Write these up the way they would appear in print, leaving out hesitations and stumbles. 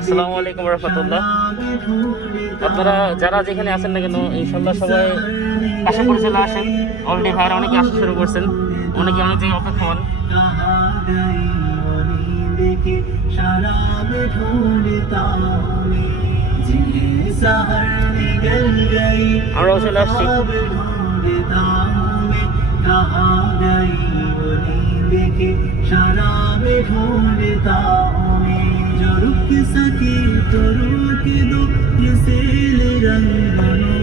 আসসালামু আলাইকুম রাহমাতুল্লাহ। আপনারা যারা যেখানে আছেন না কেন ইনশাল্লাহ সবাই আশা করে চলে আসেন। অলরেডি ভাইরা অনেকে আসা শুরু করছেন, অনেকে অনেক জায়গায় অপেক্ষমান। আমরাও চলে আসছি। जो रुक सके तो रुक दो ये सेल रंग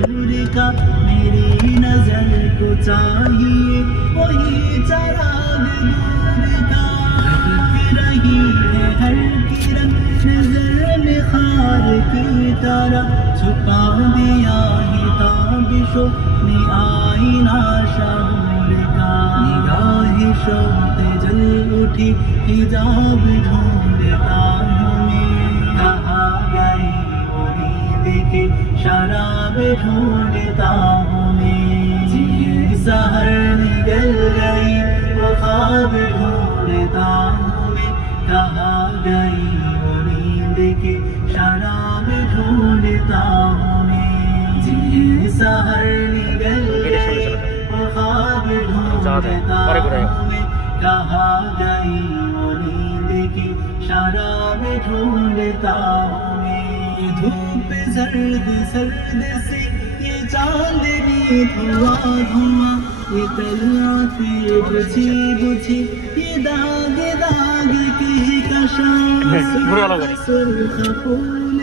नूर का मेरी नजर को चाहिए वही चराग नूर का झलक रही है हर किरण नजर में खार की तरह छुपा दिया हिताबिशों ने आईना शहूर का निगाह शौक़ जल उठी हिजाब ढूंढता शराब ढूंढता हूँ मैं सहर निकल गई वो ख्वाब ढूंढता हूँ मैं कहाँ गई वो नींद की शराब ढूंढता हूँ मैं सहर निकल गई वो ख्वाब ढूंढता हूँ मैं कहाँ गई वो नींद की शराब ढूंढता हूँ धूप सर्द सर्द से ये चांदनी धुआं धुआं ये तलवाते बुझी बुझी ये दाग दाग की कशा सुर्ख फूल